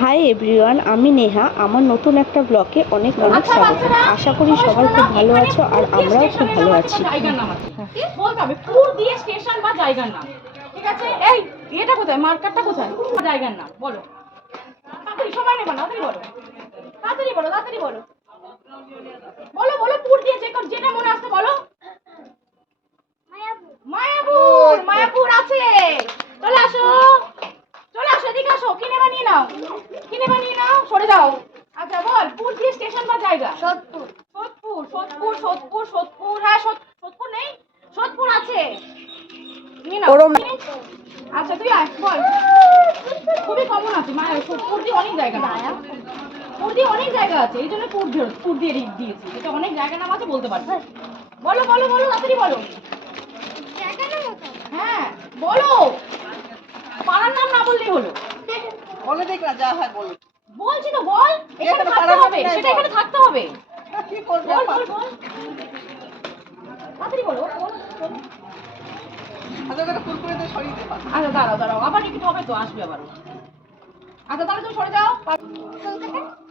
Hi everyone, আমি নেহা। আমার নতুন একটা ব্লগে অনেক অনেক স্বাগত। আশা করি সবাই খুব ভালো আছো আর আমরাও খুব ভালো আছি। বলতে হবে পুর দিয়ে স্টেশন বা জায়গার নাম। ঠিক আছে, এই এটা কোথায়, মার্কারটা কোথায়, জায়গার নাম বলো। তাড়াতাড়ি, সময় নেবে না, তাড়াতাড়ি বলো, তাড়াতাড়ি বলো, তাড়াতাড়ি বলো, বলো বলো পুর দিয়ে যেটা মনে আসছে বলো। মায়াপুর, মায়াপুর আছে। চলে আসো, চলে আসো, এদিকে আসো, কিনে বানিয়ে নাও, কিনে বানিয়ে নাও, সরে যাও। আচ্ছা বল, পুর দিয়ে স্টেশন বা জায়গা। সোদপুর, সোদপুর, সোদপুর, সোদপুর, সোদপুর, হ্যাঁ সোদপুর নেই, সোদপুর আছে, নিয়ে নাও। আচ্ছা তুই আয়, বল। খুবই কমন আছে, পুর দিয়ে অনেক জায়গা আছে, পুর দিয়ে অনেক জায়গা আছে, এই জন্য পুর দিয়ে দিয়েছি, এটা অনেক জায়গা নাম আছে, বলতে পারবো। বলো বলো বলো, তাড়াতাড়ি বলো। হ্যাঁ বলো, পাড়ার নাম না বললেই হলো। বলে দেখ না, যা হয় বলো। বলছি তো, বল, এখানে থাকতে হবে, সেটা এখানে থাকতে হবে। কি করবে? বল বল বল, তাড়াতাড়ি বলো, বল। আচ্ছা ওটা কুরকুরে দিয়ে সরিয়ে দে। আচ্ছা দাঁড়াও দাঁড়াও, আবার রিপিট হবে তো, আসবে আবার। আচ্ছা তাহলে তুমি সরে যাও।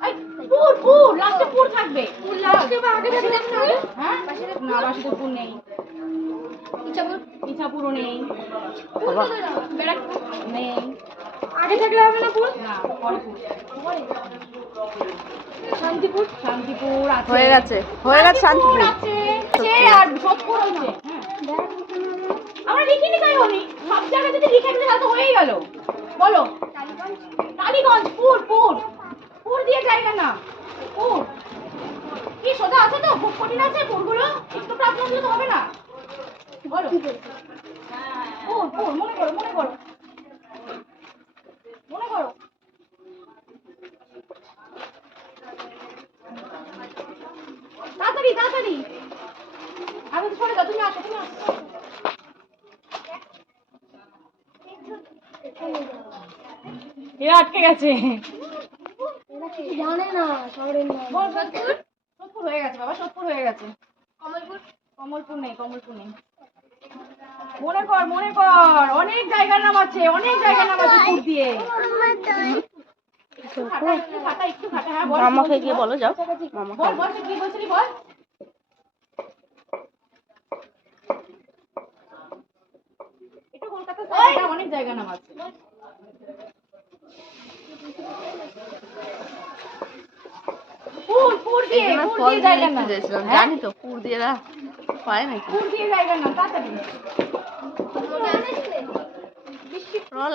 এই পুর, পুর লাস্টে পুর থাকবে, পুর লাস্টে বা আগে থাকবে না? হ্যাঁ না, বাসিতে পুর নেই, ইছাপুরও নেই, ব্যারাকপুর নেই, আগে থাকলে হবে না পুর, না পরে পুর। শান্তিপুর, শান্তিপুর আছে, হয়ে গেছে, হয়ে গেছে। শান্তিপুর আছে, আর সোদপুর আছে। হ্যাঁ আমরা লিখিনি, তাই হনি, সব জায়গায় যদি লিখে দিলে তাহলে তো হয়েই গেল। বলো। টালিগঞ্জ, পুর, পুর, পুর দিয়ে জায়গা না, পুর কি সোজা আছে তো, খুব কঠিন আছে পুরগুলো, একটু প্রাবধান দিলে তো হবে না। বলো পুর, পুর, মনে করো, মনে করো, মনে করো। তাড়াতাড়ি তাড়াতাড়ি, আমি তো সরে যাও, তুমি আসো, তুমি আসো। এ আটকে গেছে, জানে না শহরের নাম। বল। সোদপুর, সোদপুর হয়ে গেছে বাবা, সোদপুর হয়ে গেছে। কমলপুর, কমলপুর নেই, কমলপুর নেই। মনে কর, মনে কর, অনেক জায়গার নাম আছে, অনেক জায়গার নাম আছে পুর দিয়ে। একটু খাটা, একটু খাটা, হ্যাঁ বল। মামাকে গিয়ে বলো, যাও মামাকে। বল বল, কি বলছিলি বল। একটু কলকাতা সাইডে অনেক জায়গার নাম আছে। পুর, পুর দিয়ে, পুর দিয়ে জায়গার নাম। জানি তো, পুর দিয়ে পায় নাকি? পুর দিয়ে জায়গার নাম, তাড়াতাড়ি।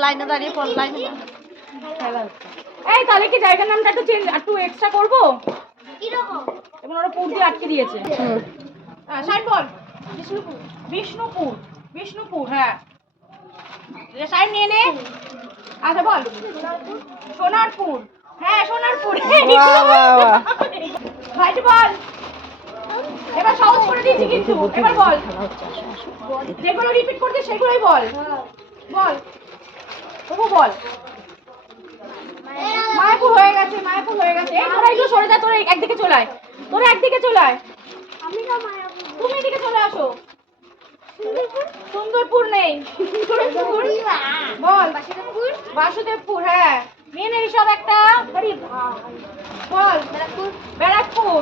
লাইনে দাঁড়িয়ে পড়, লাইনে। এই তাহলে কি জায়গার নামটা একটু চেঞ্জ, একটু এক্সট্রা করবো? এবং ওরা পুর দিয়ে আটকে দিয়েছে। সাইড বল। বিষ্ণুপুর, বিষ্ণুপুর, বিষ্ণুপুর, হ্যাঁ সাইড নিয়ে নে। আচ্ছা বল। সোনারপুর, হ্যাঁ সোনারপুর। ভাইটি বল, এবার সহজ করে দিয়েছি কিন্তু, এবার বল, যেগুলো রিপিট করতে সেগুলোই বল, বল তবু বল। মায়াপুর হয়ে গেছে, মায়াপুর হয়ে গেছে। এই তোরা একটু সরে যা, তোরা একদিকে চলে আয়, তোরা একদিকে চলে আয়, তুমি এদিকে চলে আসো। সুন্দরপুর নেই, বল। বাসুদেবপুর, হ্যাঁ নিয়ে নে সব একটা। বল। ব্যারাকপুর,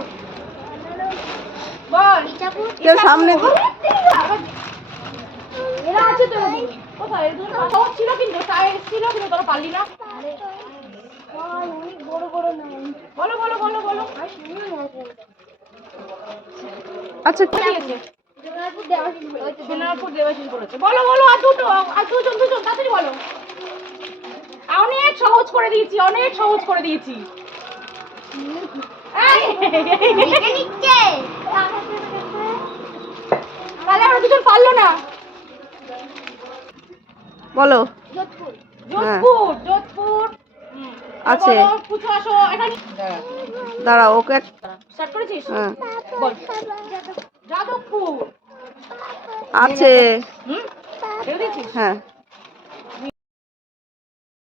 বল। কেউ সামনে। এরা আছে তো, কোথায় সহজ ছিল কিন্তু, তাই ছিল কিন্তু তোরা পারলি না। অনেক বড় বড় নাম। বলো বলো বলো বলো। আচ্ছা দিয়েছে সোনারপুর, দেবাশিস বলেছে। বলো বলো, আর দুটো, আর দুজন, দুজন তাড়াতাড়ি বলো। অনেক সহজ করে দিয়েছি, অনেক সহজ করে দিয়েছি। তাহলে আমরা দুজন পারলো না। বলো। যোধপুর, হ্যাঁ। যোধপুর, যোধপুর আছে। পুজো আসো এখানে। দাঁড়াও, ওকে। স্টার্ট করেছিস? হ্যাঁ বল। যাদবপুর আছে। হুম ছেড়ে দিয়েছিস? হ্যাঁ।